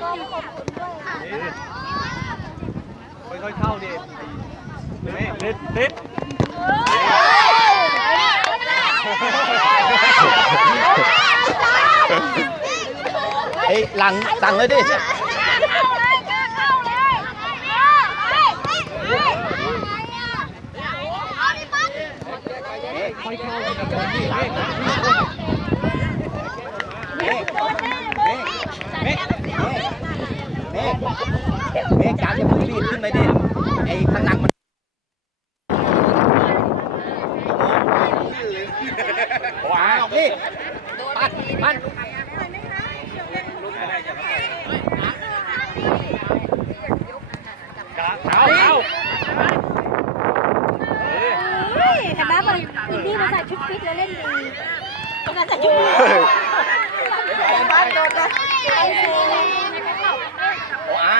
ค่อยๆเข้าดินี่ติดติดเฮ้ยหลังสั่งเลยดิ ค่อยเข้าดิกับบอลดิเมฆ เมฆเมฆเมฆการจะพึ่งรีบขึ้นไปดิ ไอ้ข้างหลังมันวางออกดิปัดปัด กาเข้าเข้า เห็นไหมมันอินดี้มันใส่ชุดฟิตแล้วเล่นดีมันใส่ชุดฟิตบ้านโดนเลย โอ้อา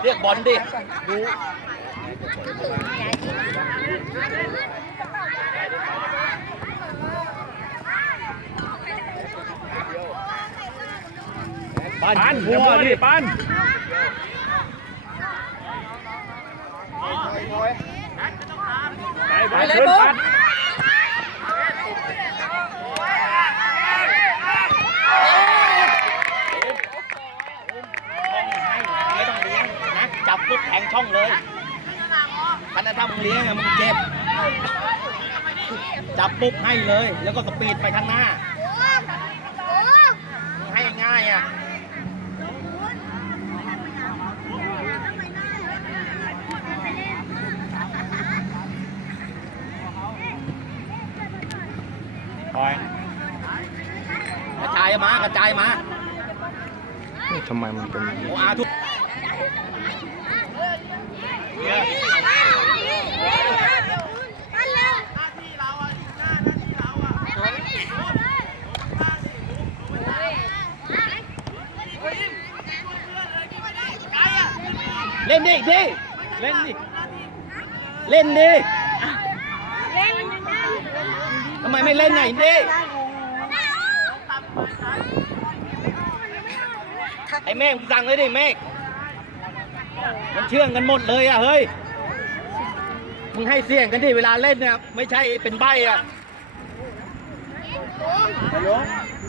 เรียกบอลดิ ดูปันหัวดิปันไปไปขึ้นปัน ไม่ต้องเลี้ยงนะจับ ปุ๊บแทงช่องเลยคันนั้นถ้ามึงเลี้ยงอะมึงเจ็บ จับปุ๊บให้เลย แล้วก็สปีดไปข้างหน้ามึงให้ง่ายอะปล่อยกระจายมากระจายมาทำไมมันเป็นอย่างนี้โออาทุก เล่นดิดิเล่นดิเล่นดิทำไมไม่เล่นไหนดิไอ้เมฆมึงสั่งเลยดิเมฆ มันเชื่องกันหมดเลยอะเฮ้ย มึงให้เสี่ยงกันดิเวลาเล่นเนี่ยไม่ใช่เป็นใบอะ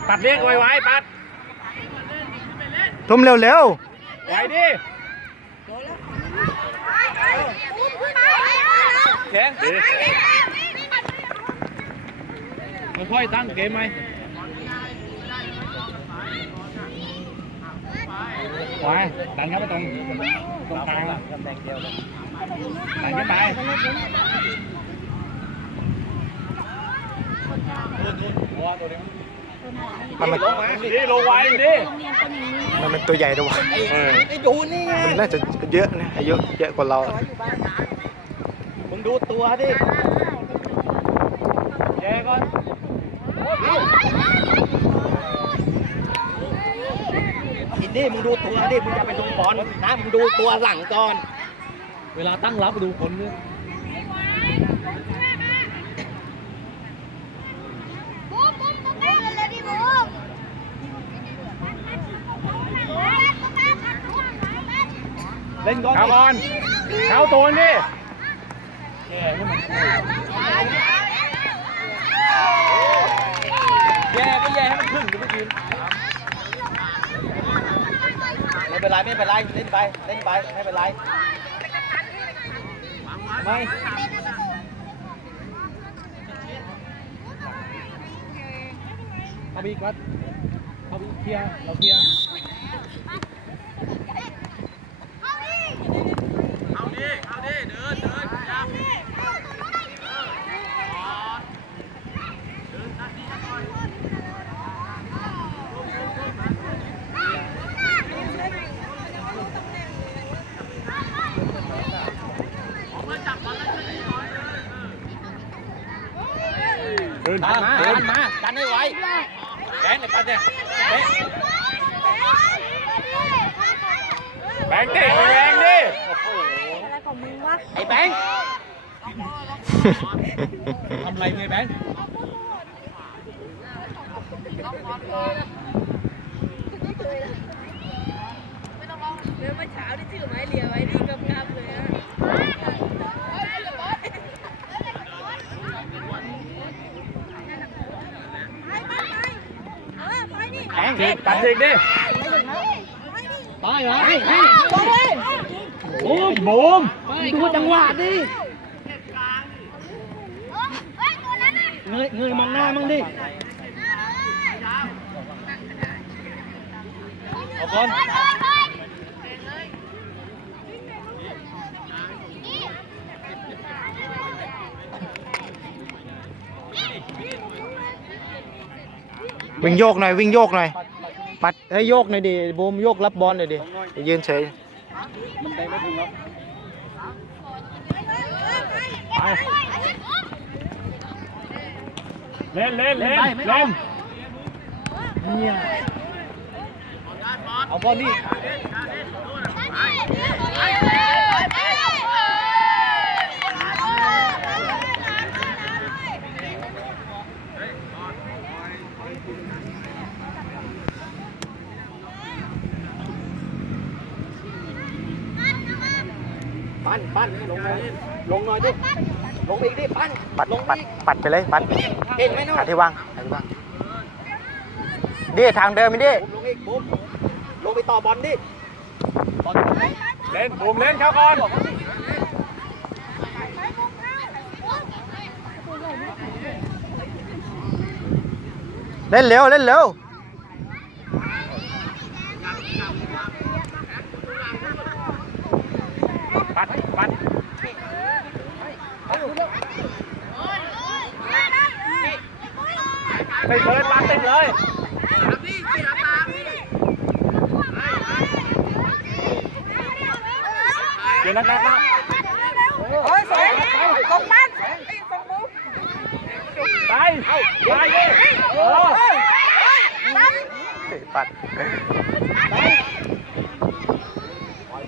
ปัดเรียกไว้ไว้ปัดทุ่มเร็วเร็วไว้ดิแข็งดิค่อยๆตั้งเกมไหมไว้ดันเข้าไปตรงตรงกลางดันขึ้นไป มัน มันลงมาดิลงไว้ดิมันเป็นตัวใหญ่ด้วยวะไอ้ไอ้ดูนี่ไงมันน่าจะเยอะนะอายุเยอะกว่าเรามึงดูตัวดิแย่ก่อน อิ นดี้มึงดูตัวดิมึงอย่าไปดูบอลนะมึงดูตัวหลังก่อน เวลาตั้งรับดูคนด้วยเล่นก่อนเข้าบอลเข้าตัวนี่แย่ก็แย่ให้มันครึ่งดูไม่กินไม่ เป็นไรไม่เป็นไรเล่นไปเล่นไปไม่เป็นไรไม่เข้าไปอีกวัดเข้าไปอีกเคลียร์เราเคลียร์เดินดันมาเดิดัน นมาดันให้ไวแบงค์ในปัดเนี่ยแบงค์ดิแบงค์ดิอะไรของมึงวะไอ้แบงค์ทำไรเนี่ยแบงค์เมื่อเช้าที่ถือไม้เลียวไว้ดีกำกับเลยอะ แข่ง ฉี กตัดฉีกดิตายเหรอบูมบูมดูจังหวะดิเงยเงยมองหน้ามั่งดิเอาบอลวิ่งโยกหน่อยวิ่งโยกหน่อย ปัดเฮ้ยโยกหน่อยดิบูมโยกรับบอลหน่อยดิอย่ายืนเฉยมันได้ไม่ถึงแล้วเล่นเล่นเล่นเล่นเอาบอลนี่ ปั้นปั้นลงเลยลงหน่อยดิลงไปอีกดิปั้นปัดลงปัดอีกปัดไปเลยปัดเก่งไหมน้องหาที่ว่างหาที่ว่างดิทางเดิมไม่ดิลงอีกปุ๊บลงไปต่อบอลดิบอลเล่นบูมเล่นเข้าก่อนเล่นเร็วเล่นเร็ว ปัดปัด ไม่เบิร์ดปัดติดเลยเดี๋ยวนักนักนะโอ้ยสวยตรงมันตรงมุมไปไปดิโอ้ปัด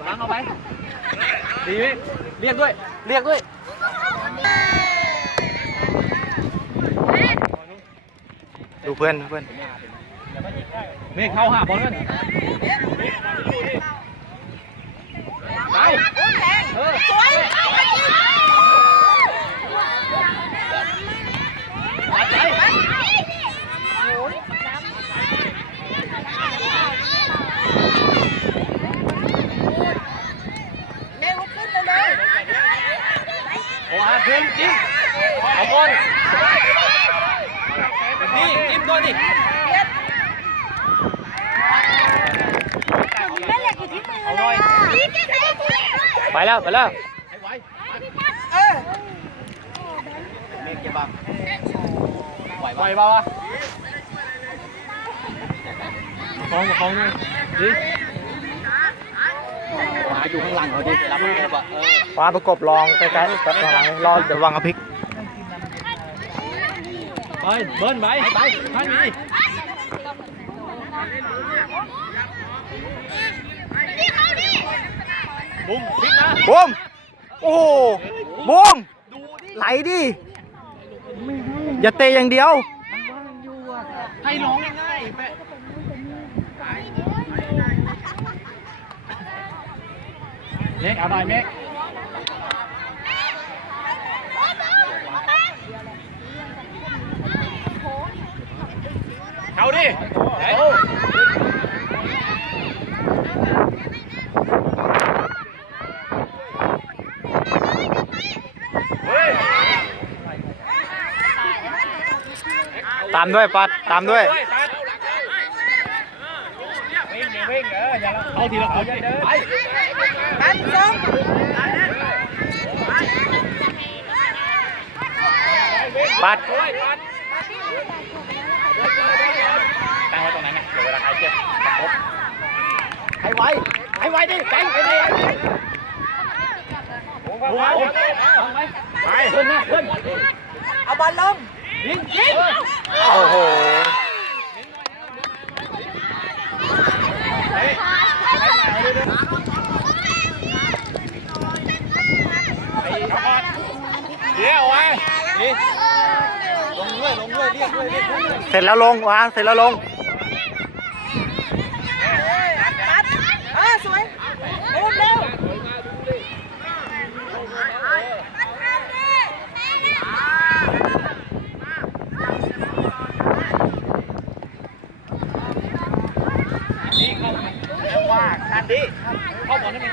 ล้างเอาไปดีไหมเรียกด้วย เรียกด้วย เพื่อนเพื่อนไม่เข้าหาบอลกันไปเออ สวยเอาไปยิง เร็วขึ้นเลย โอ้อาขึ้นจิ้มเอาบอลนี่จิ้มด้วยดิ แม่เหล็กอยู่ที่มือเลยอะ ไป แล้วไปแล้วให้ไวเมฆเก็บบังไหวไหวปะเปล่าวะของของนี่ดิหาอยู่ข้างหลังเขาดิรับลูกแบบเออฟ้าประกบลองใกล้ๆข้างหลังรอเดี๋ยววางกระพริกไปเบิ้ลไปไปข้างนี้ บุ้มพลิกนะบูมโอ้โหบูมไหลดิ อย่าเตะอย่างเดียว ให้น้องง่ายๆแปะเมฆเอาหน่อยเมฆเอาดิเอาเฮ้ย ตามด้วยปัดตามด้วยตัดวิ่งดิวิ่งเอออย่าละเอาทีละคนอย่าเดินไปปันส่งปัดช่วยปัดตั้งไว้ตรงนั้นนะเดี๋ยวเวลาใครเจ็บตบให้ไวให้ไวดิแกงไปเลยโอ้โหไปเพื่อนนะเพื่อนเอาบอลลง ยิงยิงโอ้โหเฮ้ยไปไหนเลยเนี่ยไอ้ขบวนเดี๋ยวไว้ลงด้วยลงด้วยเรียกด้วยเรียกด้วยเสร็จแล้วลงวางเสร็จแล้วลง ปัดเออสวย เดดิเข้าบอลได้ไหม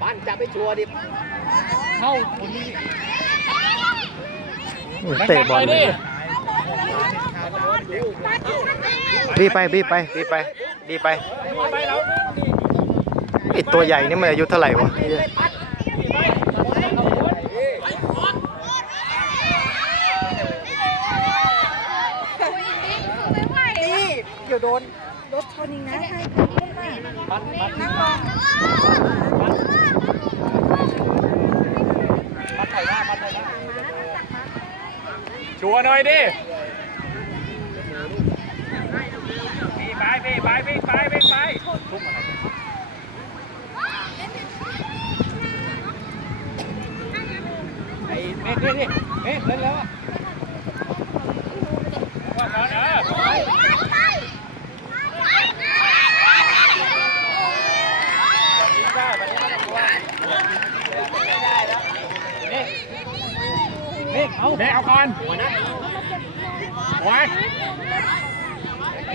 ปั้นจับไปชัวร์ดิ เข้าคนนี้เตะบอลเลยบีบไปบีบไปบีบไปบีบไปไอตัวใหญ่นี่มันอายุเท่าไหร่วะ นี่เดี๋ยวโดนรถชนอีกนะให้ขึ้นมานั่งลงชัวร์หน่อยดิพี่ไปพี่ไปพี่ไปพี่ไปทุ่มอะไรไอ้เมฆดิเมฆเล่นแล้วอะว่าก่อนเออได้แบบนี้ไม่ต้องกลัวนี่นี่เอาเด็กเอาก่อนหัวนะหัว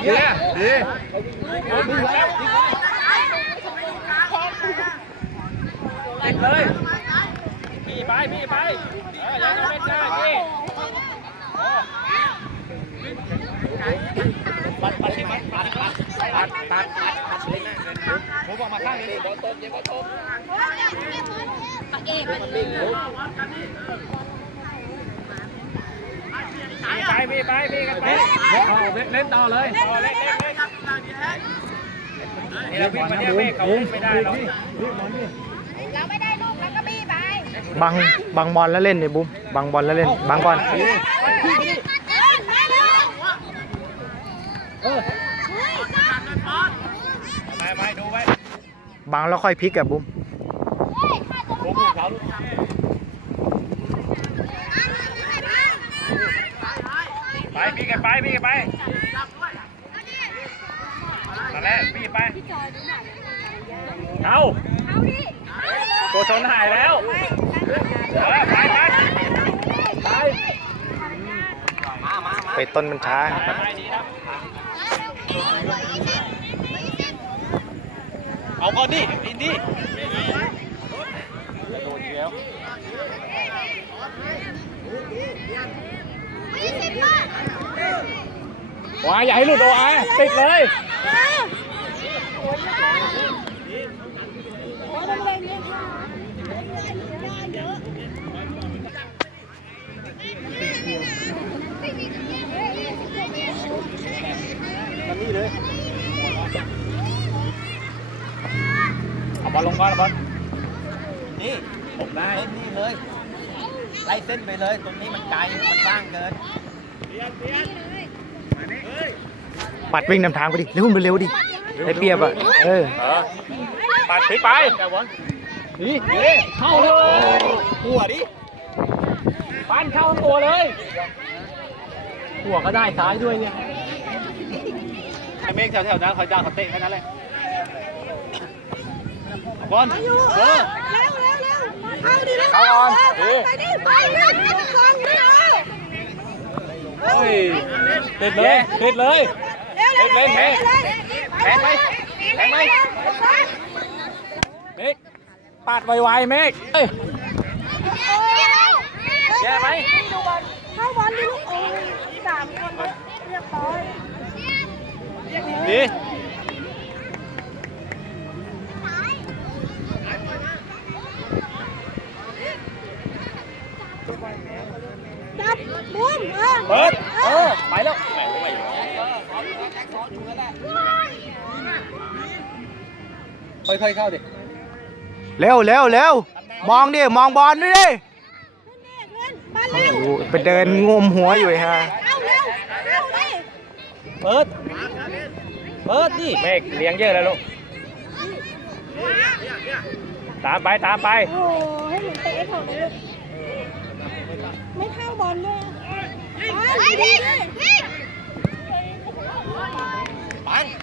ดีเลยดี ติดเลยพี่ไปพี่ไปเออยังไม่ได้พี่ปัดปัดที่ปัดปัดปัดปัดปัดปัดปัดเลยนะผมบอกมาข้างนี้โดนตบยังก็ตบเอกมันไปพี่ไปพี่กันไปเล่นต่อเลย เล่นเล่นเล่นนี่เราพี่มาเนี่ยไม่เขาไม่ได้หรอกเราไม่ได้ลูกแล้วก็บี้ไปบังบังบอลแล้วเล่นเนี่ยบุ้มบังบอลแล้วเล่นบังก่อนไปไปดูไว้บังแล้วค่อยพลิกกับบุ้มดูผู้เขาลูกไปพี่กันไปพี่กันไปนั่นแหละพี่ ไป เอาตัวชนหายแล้วเออไปไปไปไปต้นมันช้าเอาก่อนดิอินดี้โดดเชียววายอย่าให้หลุดโออาติดเลย เอาบอลลงก่อนบอลนี่ผมได้เล่นนี่เลย ไล่เส้นไปเลย ตรงนี้มันไกล มันกว้างเกินปัดวิ่งนำทางไปดิ เร็วเร็วดิ ได้เปรียบอะ เออเออปัดพลิกไปนี่นี่เข้าเลยหัวดิปั้นเข้าทั้งตัวเลย หัวก็ได้ซ้ายด้วยเนี่ยไอ้เมฆแถวๆนั้นเขาจ้างเขาเตะแค่นั้นเลยเอาบอลเออเร็วเร็วเร็วเอาดิแล้วเอาก่อนดีไปดิไปเร็วกองเร็วเฮ้ยติดเลยติดเลย เร็วเร็วเล่นเล่นเร็วแทงไหมแทงไหมเมฆปาดไวๆเมฆเฮ้ยแย่ไหมเข้าบอลดิลูกโอ้ยสามคนเรียบร้อยดีจับบุ้มเออเปิดเออไปแล้ว ค่อยๆเข้าดิ เร็วเร็วเร็วมองดิ มองบอลด้วยดิบอลเร็วโอ้โหไปเดินงมหัวอยู่ไอ้ฮะเอาเร็วเร็วเลยเปิด เปิดดิเมฆเลี้ยงเยอะแล้วลูก ตามไปตามไป โอ้ให้หนูเตะเขาเลยลูก ไม่เข้าบอลด้วยไปดิ ดิ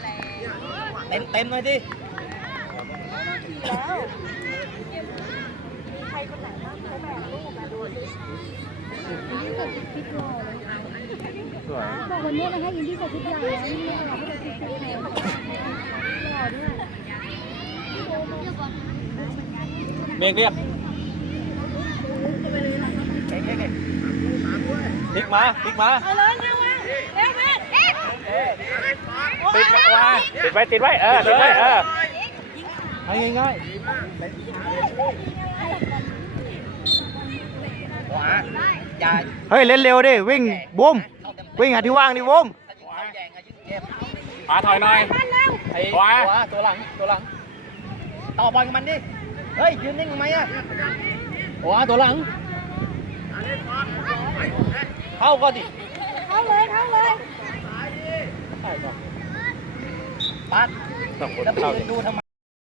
ปันเต็มเต็มเลยดิแล้วใครคนไหนบ้างเขาแบกลูกมาดูสิฟิตรอเลยสวยบอกวันนี้มันให้อินดี้ใส่ชุดใหญ่นะนี่ไม่เอาให้ใส่ชุดเล็กรอด้วยเมฆเรียกพลิกมาพลิกมา ติดมาติดไว้ติดไว้เออติดไว้เออง่ายขวายเฮ้ยเล่นเร็วดิวิ่งบูมวิ่งหาที่ว่างดิบูมเข้าแยงอะยิ่งเจ็บๆขวาถอยหน่อยขวาขวาตัวหลังตัวหลังต่อบอลกับมันดิเฮ้ยยืนนิ่งทำไมอะขวาตัวหลังเข้าก็ดิเข้าเลยเข้าเลย ปัดสองคนแล้วไปเข้าดูทำไม